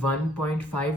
1.5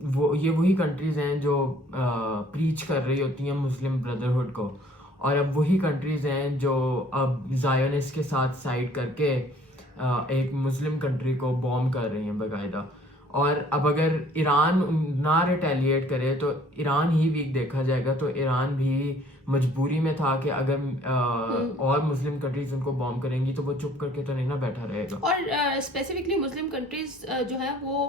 وہ یہ وہی کنٹریز ہیں جو پریچ کر رہی ہوتی ہیں مسلم بردرہڈ کو, اور اب وہی کنٹریز ہیں جو اب زائونسٹ کے ساتھ سائڈ کر کے ایک مسلم کنٹری کو بوم کر رہی ہیں باقاعدہ. اور اب اگر ایران نہ ریٹیلیٹ کرے تو ایران ہی ویک دیکھا جائے گا, تو ایران بھی مجبوری میں تھا کہ اگر اور مسلم کنٹریز ان کو بوم کریں گی تو وہ چپ کر کے تو نہیں نا بیٹھا رہے گا. اور اسپیسیفکلی مسلم کنٹریز جو ہے وہ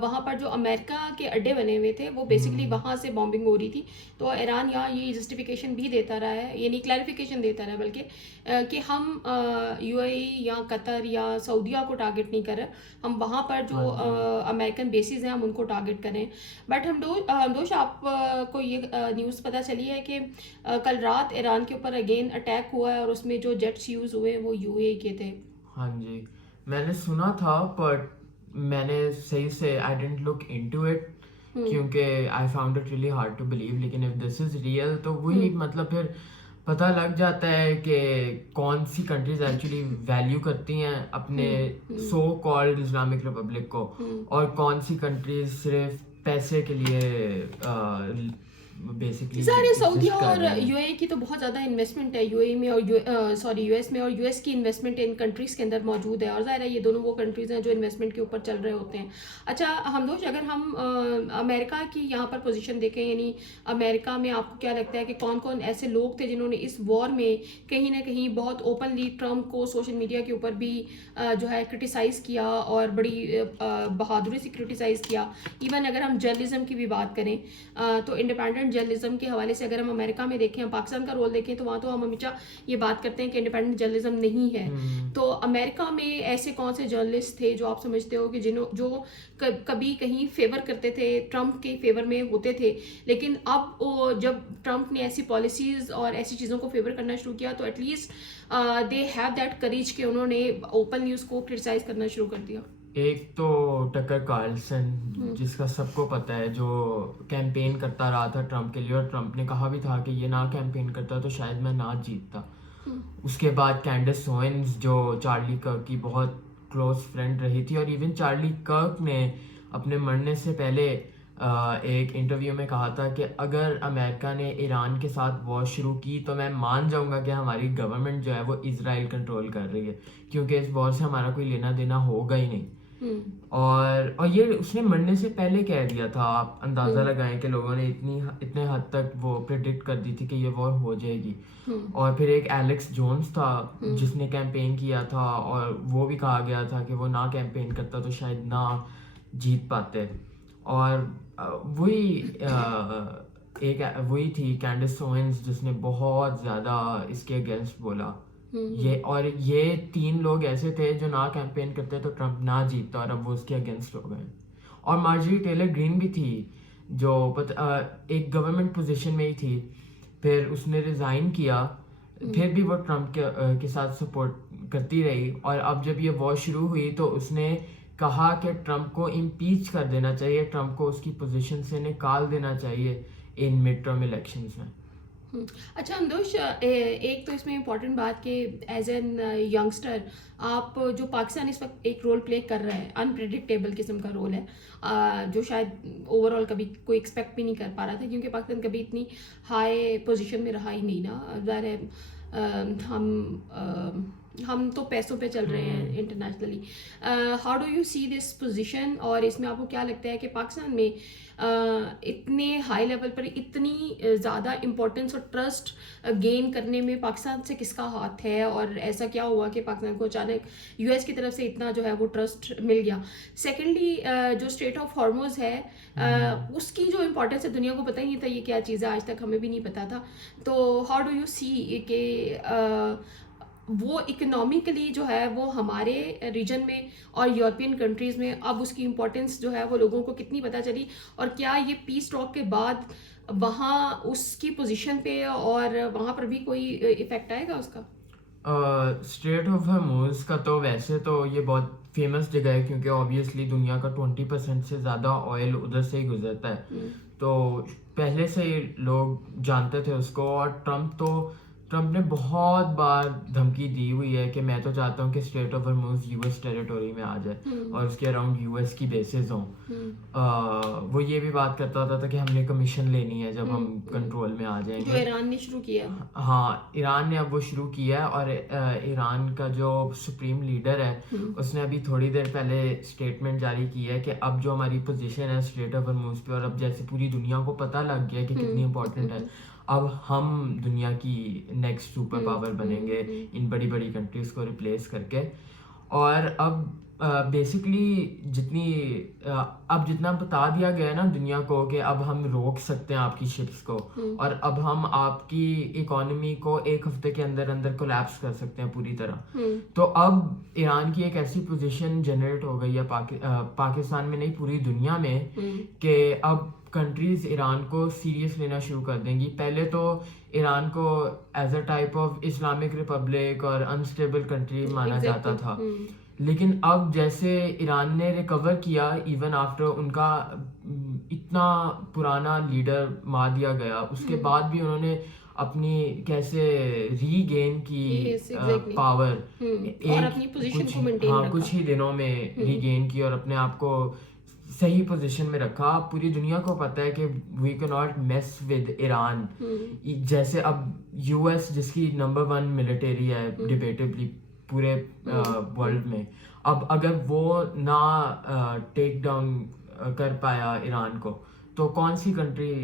وہاں پر جو امریکہ کے اڈے بنے ہوئے تھے وہ بیسکلی وہاں سے بامبنگ ہو رہی تھی. تو ایران یہاں یہ جسٹیفیکیشن بھی دیتا رہا ہے, یعنی کلیریفیکیشن دیتا رہا ہے بلکہ کہ ہم یو اے ای یا قطر یا سعودیہ کو ٹارگٹ نہیں کر رہے, ہم وہاں پر جو امریکن بیسز ہیں ہم ان کو ٹارگٹ کریں. بٹ ہمدوش آپ کو یہ نیوز پتہ چلی ہے کہ کل رات ایران کے اوپر اگین اٹیک ہوا ہے اور اس میں جو جیٹس یوز ہوئے وہ یو اے ای کے تھے. ہاں جی, میں نے سنا تھا بٹ میں نے صحیح سے I didn't look into it کیونکہ I found it really hard to believe. لیکن اف دس از ریئل تو وہی مطلب پھر پتہ لگ جاتا ہے کہ کون سی کنٹریز ایکچولی ویلیو کرتی ہیں اپنے سو کالڈ اسلامک ریپبلک کو, اور کون سی کنٹریز صرف پیسے کے لیے بیسکلی. ظاہر سعودیہ اور یو اے کی تو بہت زیادہ انویسٹمنٹ ہے یو اے میں اور یو ایس میں, اور یو ایس کی انویسٹمنٹ ان کنٹریز کے اندر موجود ہے, اور ظاہر ہے یہ دونوں وہ کنٹریز ہیں جو انویسٹمنٹ کے اوپر چل رہے ہوتے ہیں. اچھا ہمدوش, اگر ہم امریکہ کی یہاں پر پوزیشن دیکھیں, یعنی امریکہ میں آپ کو کیا لگتا ہے کہ کون کون ایسے لوگ تھے جنہوں نے اس وار میں کہیں نہ کہیں بہت اوپنلی ٹرمپ کو سوشل میڈیا کے اوپر بھی جو ہے کرٹیسائز کیا اور بڑی بہادری سے کرٹیسائز کیا. ایون اگر ہم جرنلزم کی بھی بات کریں تو انڈیپینڈنٹ جرنلزم کے حوالے سے اگر ہم امریکہ میں دیکھیں, ہم پاکستان کا رول دیکھیں تو وہاں تو ہم ہمیشہ یہ بات کرتے ہیں کہ انڈیپینڈنٹ جرنلزم نہیں ہے. تو امریکہ میں ایسے کون سے جرنلسٹ تھے جو آپ سمجھتے ہو کہ جو کبھی کہیں فیور کرتے تھے, ٹرمپ کے فیور میں ہوتے تھے, لیکن اب جب ٹرمپ نے ایسی پالیسیز اور ایسی چیزوں کو فیور کرنا شروع کیا تو at least they have that courage کہ انہوں نے اوپن نیوز کو کرٹیسائز کرنا شروع کر دیا. ایک تو ٹکر کارلسن جس کا سب کو پتہ ہے, جو کیمپین کرتا رہا تھا ٹرمپ کے لیے, اور ٹرمپ نے کہا بھی تھا کہ یہ نہ کیمپین کرتا تو شاید میں نہ جیتتا. اس کے بعد کینڈس اوونز جو چارلی کرک کی بہت کلوز فرینڈ رہی تھی, اور ایون چارلی کرک نے اپنے مرنے سے پہلے ایک انٹرویو میں کہا تھا کہ اگر امریکہ نے ایران کے ساتھ وار شروع کی تو میں مان جاؤں گا کہ ہماری گورنمنٹ جو ہے وہ اسرائیل کنٹرول کر رہی ہے, کیونکہ اس وار سے ہمارا کوئی لینا دینا ہوگا ہی نہیں. اور یہ اس نے مرنے سے پہلے کہہ دیا تھا. آپ اندازہ لگائیں کہ لوگوں نے اتنے حد تک وہ پریڈکٹ کر دی تھی کہ یہ وار ہو جائے گی. اور پھر ایک ایلیکس جونز تھا جس نے کیمپین کیا تھا, اور وہ بھی کہا گیا تھا کہ وہ نہ کیمپین کرتا تو شاید نہ جیت پاتے. اور وہی تھی کینڈس اوونز جس نے بہت زیادہ اس کے اگینسٹ بولا. یہ تین لوگ ایسے تھے جو نہ کیمپین کرتے تو ٹرمپ نہ جیتتا, اور اب وہ اس کے اگینسٹ ہو گئے. اور مارجری ٹیلر گرین بھی تھی جو ایک گورنمنٹ پوزیشن میں ہی تھی, پھر اس نے ریزائن کیا, پھر بھی وہ ٹرمپ کے ساتھ سپورٹ کرتی رہی. اور اب جب یہ وار شروع ہوئی تو اس نے کہا کہ ٹرمپ کو امپیچ کر دینا چاہیے, ٹرمپ کو اس کی پوزیشن سے نکال دینا چاہیے ان مڈ ٹرم الیکشنز میں. اچھا ہمدوش, ایک تو اس میں امپورٹنٹ بات کہ ایز این ینگسٹر آپ جو پاکستان اس وقت ایک رول پلے کر رہا ہے, انپریڈکٹیبل قسم کا رول ہے, جو شاید اوور آل کبھی کوئی ایکسپیکٹ بھی نہیں کر پا رہا تھا, کیونکہ پاکستان کبھی اتنی ہائی پوزیشن میں رہا ہی نہیں نا. ظاہر ہے ہم تو پیسوں پہ چل رہے ہیں internationally. How do you see this position, اور اس میں آپ کو کیا لگتا ہے کہ پاکستان میں اتنے ہائی لیول پر اتنی زیادہ امپورٹنس اور ٹرسٹ گین کرنے میں پاکستان سے کس کا ہاتھ ہے, اور ایسا کیا ہوا کہ پاکستان کو اچانک یو ایس کی طرف سے اتنا جو ہے وہ ٹرسٹ مل گیا. سیکنڈلی جو اسٹریٹ آف ہارموز ہے اس کی جو امپورٹنس ہے دنیا کو پتہ ہی نہیں تھا یہ کیا چیز ہے, آج تک ہمیں بھی نہیں پتا تھا. تو ہاؤ ڈو یو سی کہ وہ اکنامکلی جو ہے وہ ہمارے ریجن میں اور یورپین کنٹریز میں اب اس کی امپورٹنس جو ہے وہ لوگوں کو کتنی پتہ چلی, اور کیا یہ پیس ٹاک کے بعد وہاں اس کی پوزیشن پہ اور وہاں پر بھی کوئی ایفیکٹ آئے گا اس کا؟ اسٹریٹ آف ہارموز کا تو ویسے تو یہ بہت فیمس جگہ ہے, کیونکہ آبویسلی دنیا کا 20% سے زیادہ آئل ادھر سے ہی گزرتا ہے, تو پہلے سے لوگ جانتے تھے اس کو. اور ٹرمپ تو ٹرمپ نے بہت بار دھمکی دی ہوئی ہے کہ میں تو چاہتا ہوں کہ اسٹریٹ آف ہارموز یو ایس ٹیریٹوری میں آ جائے اور اس کے اراؤنڈ یو ایس کی بیسز ہوں. وہ یہ بھی بات کرتا ہوتا تھا کہ ہم نے کمیشن لینی ہے جب ہم کنٹرول میں آ جائیں جو گے. ایران نے شروع کیا. ہاں ایران نے اب وہ شروع کیا ہے, اور ایران کا جو سپریم لیڈر ہے اس نے ابھی تھوڑی دیر پہلے اسٹیٹمنٹ جاری کی ہے کہ اب جو ہماری پوزیشن ہے اسٹریٹ آف ہارموز پہ, اور اب جیسے پوری دنیا کو پتہ لگ گیا کہ کتنی امپورٹنٹ ہے, اب ہم دنیا کی نیکسٹ سپر پاور بنیں گے ان بڑی بڑی کنٹریز کو ریپلیس کر کے. اور اب بیسکلی جتنا بتا دیا گیا ہے نا دنیا کو کہ اب ہم روک سکتے ہیں آپ کی شپس کو, اور اب ہم آپ کی اکانومی کو ایک ہفتے کے اندر اندر کولیپس کر سکتے ہیں پوری طرح. تو اب ایران کی ایک ایسی پوزیشن جنریٹ ہو گئی ہے پاکستان میں نہیں پوری دنیا میں, کہ اب کنٹریز ایران کو سیریس لینا شروع کر دیں گی. پہلے تو ایران کو as a type of Islamic republic اور انسٹیبل کنٹری مانا جاتا تھا, لیکن اب جیسے ایران نے ریکور کیا ایون آفٹر ان کا اتنا پرانا لیڈر مار دیا گیا, اس کے بعد بھی انہوں نے اپنی کیسے ری گین کی پاور کچھ ہی دنوں میں ری گین کی اور اپنے آپ کو صحیح پوزیشن میں رکھا. پوری دنیا کو پتہ ہے کہ وی کی ناٹ میس ود ایران. جیسے اب یو ایس جس کی نمبر 1 ملٹری ہے ڈیبیٹیبلی پورے ورلڈ میں, اب اگر وہ نہ ٹیک ڈاؤن کر پایا ایران کو, تو کون سی کنٹری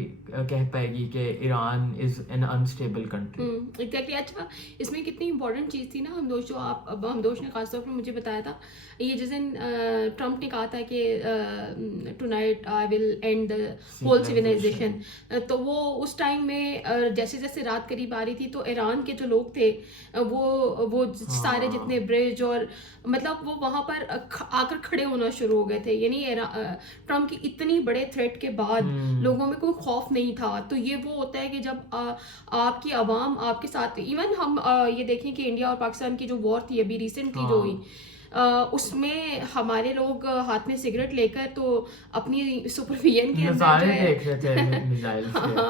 کہہ پائے گی کہ Iran is an unstable country. Exactly. اچھا اس میں کتنی امپورٹنٹ چیز تھی نا ہمدوش, جو ہمدوش نے خاص طور پر مجھے بتایا تھا, یہ جس دن ٹرمپ نے کہا تھا کہ tonight I will end whole civilisation, تو وہ اس ٹائم میں جیسے جیسے رات قریب آ رہی تھی تو ایران کے جو لوگ تھے وہ سارے جتنے برج اور مطلب وہ وہاں پر آ کر کھڑے ہونا شروع ہو گئے تھے. یعنی ٹرمپ کی اتنی بڑے تھریٹ کے بعد لوگوں میں کوئی خوف نہیں تھا. تو یہ وہ ہوتا ہے کہ جب آپ کی عوام آپ کے ساتھ, ایون ہم یہ دیکھیں کہ انڈیا اور پاکستان کی جو وار تھی ابھی ریسنٹلی جو ہوئی, اس میں ہمارے لوگ ہاتھ میں سگریٹ لے کر تو اپنی سپرویژن کے اندر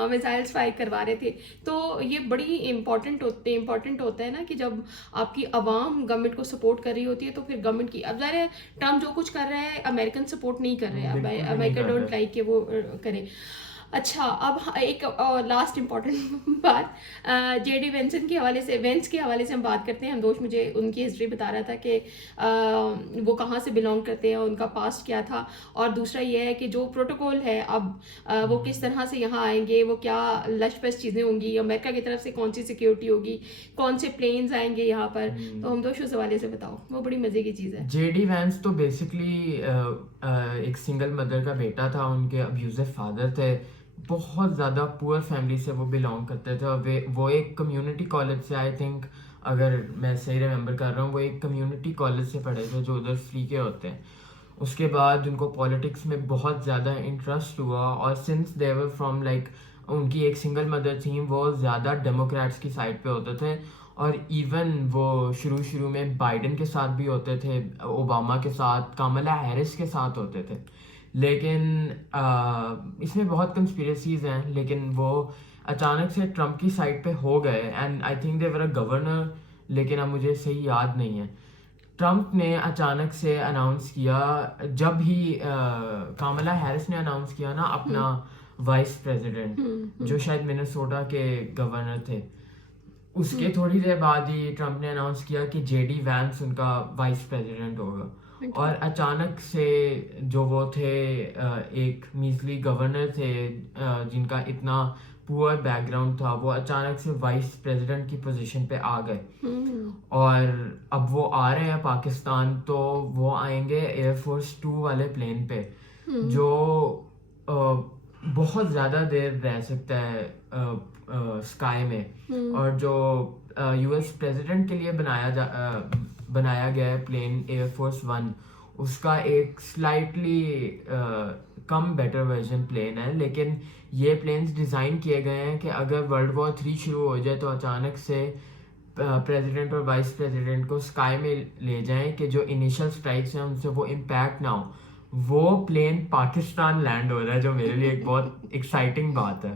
میزائلس فائر کروا رہے تھے. تو یہ بڑی امپورٹنٹ ہوتا ہے نا کہ جب آپ کی عوام گورنمنٹ کو سپورٹ کر رہی ہوتی ہے تو پھر گورنمنٹ کی, اب ظاہر ہے ٹرمپ جو کچھ کر رہا ہے امریکن سپورٹ نہیں کر رہے, امریکہ ڈونٹ لائک کہ وہ کرے. اچھا اب ایک لاسٹ امپورٹنٹ بات جے ڈی وینسن کے حوالے سے, وینس کے حوالے سے ہم بات کرتے ہیں. ہمدوش مجھے ان کی ہسٹری بتا رہا تھا کہ وہ کہاں سے بلانگ کرتے ہیں, ان کا پاسٹ کیا تھا, اور دوسرا یہ ہے کہ جو پروٹوکول ہے اب وہ کس طرح سے یہاں آئیں گے, وہ کیا لش پش چیزیں ہوں گی, امریکہ کی طرف سے کون سی سیکیورٹی ہوگی, کون سے پلینز آئیں گے یہاں پر. تو ہمدوش اس حوالے سے بتاؤ, وہ بڑی مزے کی چیز ہے. جے ڈی وینس تو بیسکلی ایک سنگل مدر کا بیٹا تھا, ان کے ابیوزو فادر تھے, بہت زیادہ پور فیملی سے وہ بلانگ کرتے تھے, اور وہ ایک کمیونٹی کالج سے, آئی تھنک اگر میں صحیح ریممبر کر رہا ہوں, وہ ایک کمیونٹی کالج سے پڑھے تھے جو ادھر فری کے ہوتے ہیں. اس کے بعد ان کو پالیٹکس میں بہت زیادہ انٹرسٹ ہوا, اور since they were from like ان کی ایک سنگل مدر تھی, وہ زیادہ ڈیموکریٹس کی سائڈ پہ ہوتے تھے, اور ایون وہ شروع میں بائیڈن کے ساتھ بھی ہوتے تھے, اوباما کے ساتھ, کاملا ہیرس کے ساتھ ہوتے تھے. لیکن اس میں بہت کنسپیریسیز ہیں, لیکن وہ اچانک سے ٹرمپ کی سائڈ پہ ہو گئے, and I think they were a governor, لیکن اب مجھے صحیح یاد نہیں ہے. ٹرمپ نے اچانک سے اناؤنس کیا, جب ہی کاملا ہیرس نے اناؤنس کیا نا اپنا وائس پریزیڈنٹ, جو شاید منیسوٹا کے گورنر تھے, اس کے تھوڑی دیر بعد ہی ٹرمپ نے اناؤنس کیا کہ جے ڈی وینس ان کا وائس پریزیڈنٹ ہوگا. اور اچانک سے جو وہ تھے ایک میزلی گورنر تھے جن کا اتنا پور بیک گراؤنڈ تھا, وہ اچانک سے وائس پریزیڈنٹ کی پوزیشن پہ آ گئے. اور اب وہ آ رہے ہیں پاکستان, تو وہ آئیں گے ایئر فورس 2 والے پلین پہ, جو بہت زیادہ دیر رہ سکتا ہے اسکائی میں, اور جو یو ایس پریزیڈنٹ کے لیے بنایا گیا ہے پلین ایئر فورس 1, اس کا ایک سلائٹلی کم بیٹر ورژن پلین ہے. لیکن یہ پلینز ڈیزائن کیے گئے ہیں کہ اگر ورلڈ وار 3 شروع ہو جائے تو اچانک سے پریزیڈنٹ اور وائس پریزیڈنٹ کو اسکائی میں لے جائیں کہ جو انیشل اسٹرائکس ہیں ان سے وہ امپیکٹ نہ ہو. وہ پلین پاکستان لینڈ ہو رہا ہے, جو میرے لیے ایک بہت ایکسائٹنگ بات ہے.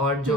اور جو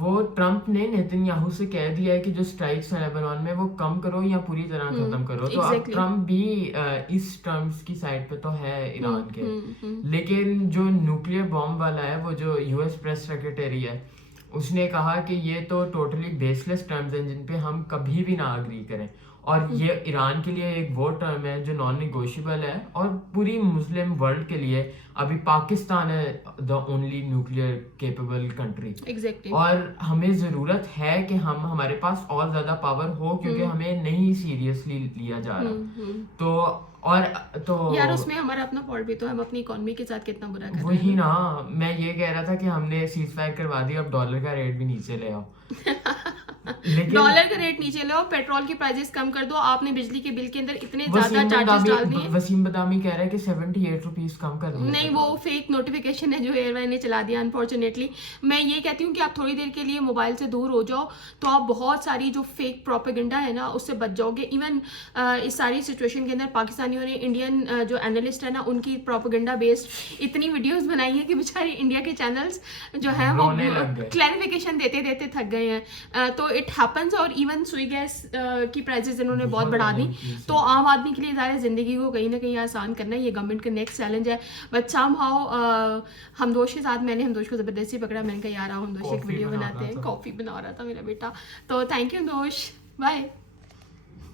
وہ ٹرمپ نے نیتن یاہو سے کہہ دیا ہے کہ جو اسٹرائکس ہیں لیبنان میں وہ کم کرو یا پوری طرح ختم کرو. تو اب ٹرمپ بھی اس ٹرمپس کی سائڈ پہ تو ہے ایران کے, لیکن جو نیوکلیئر بام والا ہے وہ جو یو ایس پریس سیکرٹری ہے اس نے کہا کہ یہ تو ٹوٹلی بیس لیس ٹرمز ہیں جن پہ ہم کبھی بھی نہ اگری کریں, اور یہ ایران کے لیے ایک وہ ٹرم ہے جو نان نیگوشیبل ہے, اور پوری مسلم ورلڈ کے لیے ابھی پاکستان ہے the only nuclear capable country. اور ہمیں ضرورت ہے کہ ہمارے پاس اور زیادہ پاور ہو, کیونکہ ہمیں نہیں سیریسلی لیا جا رہا. تو یار اس میں ہمارا اپنا فالٹ بھی تو, ہم اپنی اکانومی کے ساتھ کتنا برا کر رہے ہیں. وہی نا, میں یہ کہہ رہا تھا کہ ہم نے سیز فائر کروا دیا, اب ڈالر کا ریٹ بھی نیچے لے آؤ. ڈالر کا ریٹ نیچے لو, پیٹرول کی پرائزز کم کر دو. آپ نے بجلی کے بل کے اندر اتنے زیادہ چارجز ڈال دیے. وسیم بدامی کہہ رہا ہے کہ 78 روپیز کم کر دیں. نہیں, وہ فیک نوٹیفیکیشن ہے جو ایئر وائن نے چلا دیا انفارچونیٹلی. میں یہ کہتی ہوں کہ آپ تھوڑی دیر کے لیے موبائل سے دور ہو جاؤ تو آپ بہت ساری جو فیک پروپیگنڈا ہے نا اس سے بچ جاؤ گے. ایون اس ساری سچویشن کے اندر پاکستانیوں نے انڈین جو اینالسٹ ہے نا ان کی پروپیگنڈا بیسڈ اتنی ویڈیوز بنائی ہیں کہ بیچارے انڈیا کے چینلز جو ہیں وہ کلیریفیکیشن دیتے دیتے تھک گئے ہیں. تو اٹ ہیپنس. اور ایون سوئی گیس کی پرائزز انہوں نے بہت بڑھا دی. تو عام آدمی کے لیے ظاہر زندگی کو کہیں نہ کہیں آسان کرنا ہے, یہ گورنمنٹ کا نیکسٹ چیلنج ہے. بٹ سم ہاؤ ہمدوش کے ساتھ میں نے ہمدوش کو زبردستی پکڑا. میں نے کہا یار ہمدوش ایک ویڈیو بناتے ہیں. کافی بنا رہا تھا میرا بیٹا. تو تھینک یو ہمدوش, بائے.